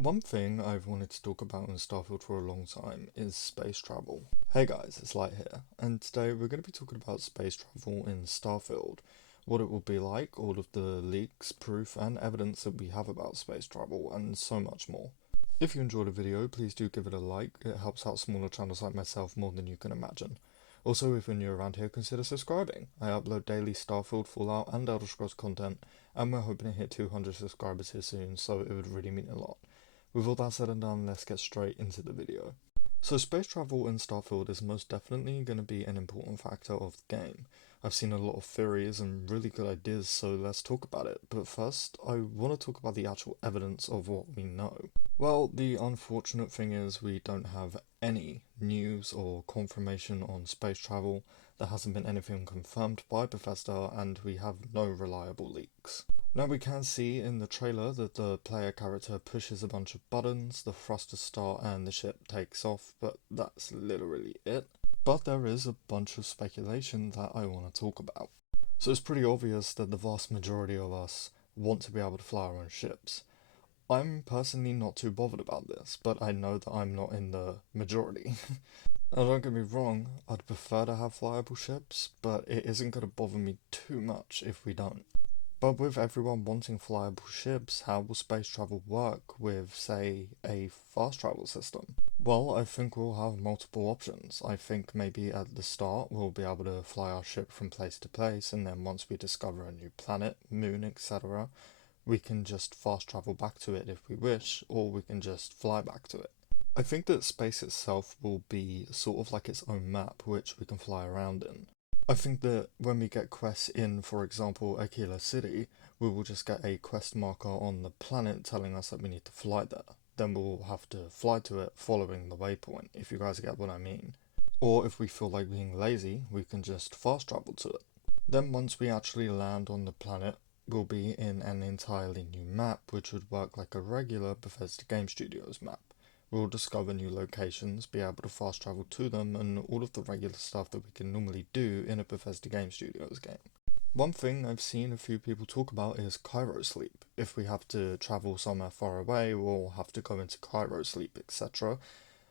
One thing I've wanted to talk about in Starfield for a long time is space travel. Hey guys, it's Light here, and today we're going to be talking about space travel in Starfield, what it will be like, all of the leaks, proof, and evidence that we have about space travel, and so much more. If you enjoyed the video, please do give it a like, it helps out smaller channels like myself more than you can imagine. Also, if you're new around here, consider subscribing. I upload daily Starfield, Fallout, and Elder Scrolls content, and we're hoping to hit 200 subscribers here soon, so it would really mean a lot. With all that said and done, let's get straight into the video. So space travel in Starfield is most definitely going to be an important factor of the game. I've seen a lot of theories and really good ideas, so let's talk about it. But first, I want to talk about the actual evidence of what we know. Well, the unfortunate thing is we don't have any news or confirmation on space travel. There hasn't been anything confirmed by Bethesda, and we have no reliable leaks. Now we can see in the trailer that the player character pushes a bunch of buttons, the thrusters start and the ship takes off, but that's literally it. But there is a bunch of speculation that I want to talk about. So it's pretty obvious that the vast majority of us want to be able to fly our own ships. I'm personally not too bothered about this, but I know that I'm not in the majority. Now don't get me wrong, I'd prefer to have flyable ships, but it isn't going to bother me too much if we don't. But with everyone wanting flyable ships, how will space travel work with, say, a fast travel system? Well, I think we'll have multiple options. I think maybe at the start we'll be able to fly our ship from place to place, and then once we discover a new planet, moon, etc., we can just fast travel back to it if we wish, or we can just fly back to it. I think that space itself will be sort of like its own map, which we can fly around in. I think that when we get quests in, for example, Aquila City, we will just get a quest marker on the planet telling us that we need to fly there. Then we'll have to fly to it following the waypoint, if you guys get what I mean. Or if we feel like being lazy, we can just fast travel to it. Then once we actually land on the planet, we'll be in an entirely new map, which would work like a regular Bethesda Game Studios map. We'll discover new locations, be able to fast travel to them, and all of the regular stuff that we can normally do in a Bethesda Game Studios game. One thing I've seen a few people talk about is Cairo sleep. If we have to travel somewhere far away, we'll have to go into Cairo sleep, etc.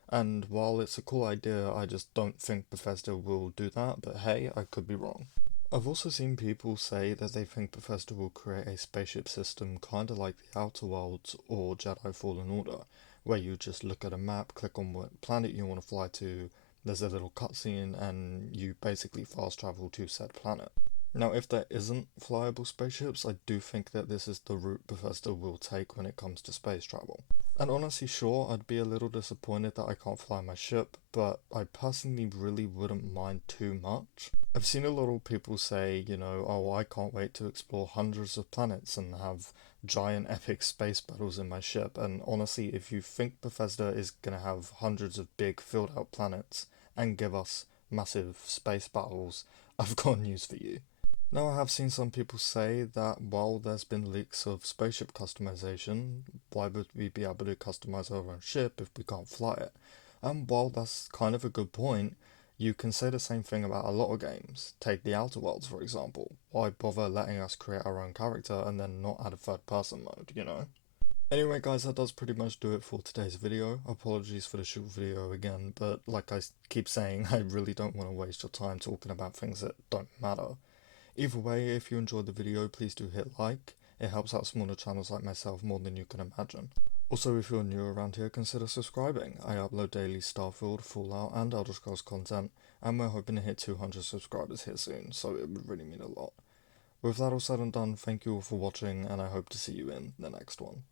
And while it's a cool idea, I just don't think Bethesda will do that, but hey, I could be wrong. I've also seen people say that they think Bethesda will create a spaceship system kinda like the Outer Worlds or Jedi Fallen Order, where you just look at a map, click on what planet you want to fly to, there's a little cutscene, and you basically fast travel to said planet. Now, if there isn't flyable spaceships, I do think that this is the route Bethesda will take when it comes to space travel. And honestly, sure, I'd be a little disappointed that I can't fly my ship, but I personally really wouldn't mind too much. I've seen a lot of people say, oh, I can't wait to explore hundreds of planets and have giant epic space battles in my ship, and honestly, if you think Bethesda is gonna have hundreds of big filled out planets and give us massive space battles, I've got news for you. Now, I have seen some people say that while there's been leaks of spaceship customization, why would we be able to customize our own ship if we can't fly it? And while that's kind of a good point, you can say the same thing about a lot of games. Take the Outer Worlds, for example. Why bother letting us create our own character and then not add a third person mode? Anyway guys, that does pretty much do it for today's video. Apologies for the short video again, but like I keep saying, I really don't want to waste your time talking about things that don't matter. Either way, if you enjoyed the video, please do hit like. It helps out smaller channels like myself more than you can imagine. Also, if you're new around here, consider subscribing. I upload daily Starfield, Fallout, and Elder Scrolls content, and we're hoping to hit 200 subscribers here soon, so it would really mean a lot. With that all said and done, thank you all for watching, and I hope to see you in the next one.